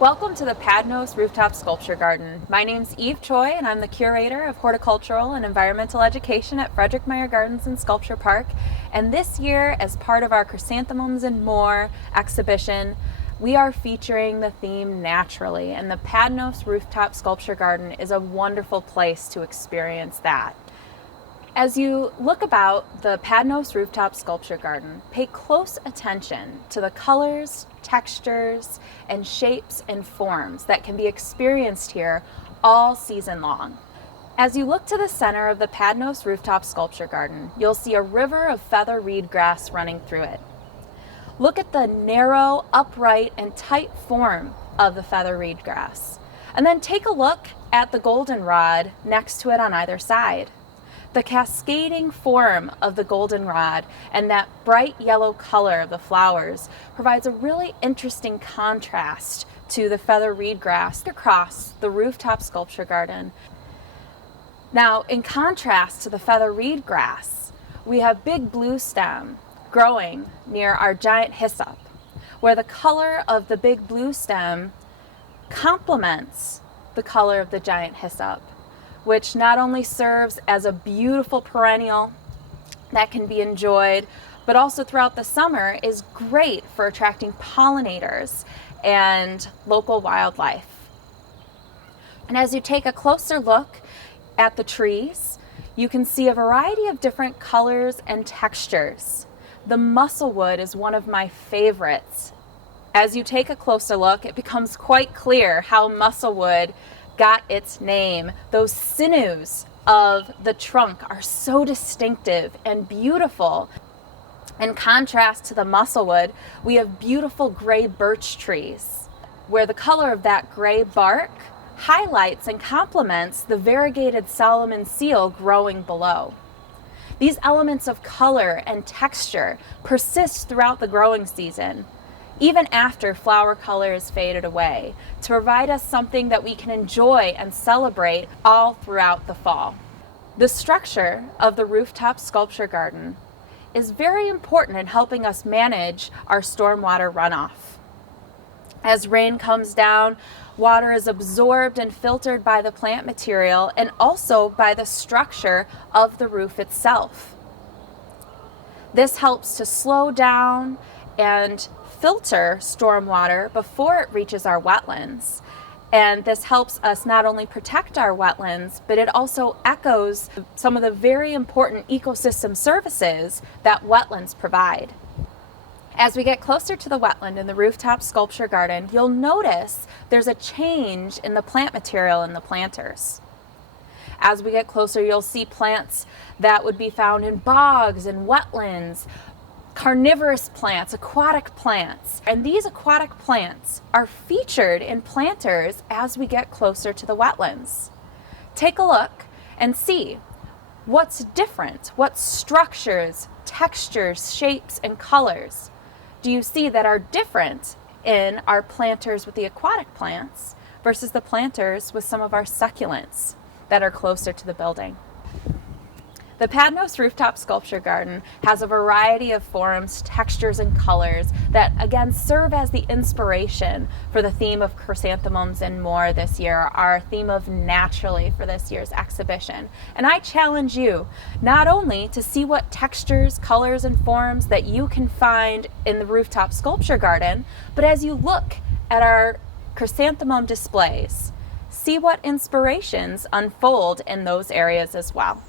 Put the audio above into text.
Welcome to the Padnos Rooftop Sculpture Garden. My name's Eve Choi and I'm the curator of horticultural and environmental education at Meijer Gardens and Sculpture Park. And this year, as part of our Chrysanthemums More exhibition, we are featuring the theme naturally, and the Padnos Rooftop Sculpture Garden is a wonderful place to experience that. As you look about the Padnos Rooftop Sculpture Garden, pay close attention to the colors, textures, and shapes and forms that can be experienced here all season long. As you look to the center of the Padnos Rooftop Sculpture Garden, you'll see a river of feather reed grass running through it. Look at the narrow, upright, and tight form of the feather reed grass, and then take a look at the goldenrod next to it on either side. The cascading form of the goldenrod and that bright yellow color of the flowers provides a really interesting contrast to the feather reed grass across the rooftop sculpture garden. Now, in contrast to the feather reed grass, we have big bluestem growing near our giant hyssop, where the color of the big bluestem complements the color of the giant hyssop, which not only serves as a beautiful perennial that can be enjoyed, but also throughout the summer is great for attracting pollinators and local wildlife. And as you take a closer look at the trees, you can see a variety of different colors and textures. The musclewood is one of my favorites. As you take a closer look, it becomes quite clear how musclewood got its name. Those sinews of the trunk are so distinctive and beautiful. In contrast to the musclewood, we have beautiful gray birch trees, where the color of that gray bark highlights and complements the variegated Solomon seal growing below. These elements of color and texture persist throughout the growing season, even after flower color is faded away, to provide us something that we can enjoy and celebrate all throughout the fall. The structure of the rooftop sculpture garden is very important in helping us manage our stormwater runoff. As rain comes down, water is absorbed and filtered by the plant material and also by the structure of the roof itself. This helps to slow down and filter stormwater before it reaches our wetlands. And this helps us not only protect our wetlands, but it also echoes some of the very important ecosystem services that wetlands provide. As we get closer to the wetland in the rooftop sculpture garden, you'll notice there's a change in the plant material in the planters. As we get closer, you'll see plants that would be found in bogs and wetlands, carnivorous plants, aquatic plants. And these aquatic plants are featured in planters as we get closer to the wetlands. Take a look and see what's different, what structures, textures, shapes, and colors do you see that are different in our planters with the aquatic plants versus the planters with some of our succulents that are closer to the building. The Padnos Rooftop Sculpture Garden has a variety of forms, textures, and colors that again serve as the inspiration for the theme of Chrysanthemums More this year, our theme of naturally for this year's exhibition. And I challenge you not only to see what textures, colors, and forms that you can find in the Rooftop Sculpture Garden, but as you look at our chrysanthemum displays, see what inspirations unfold in those areas as well.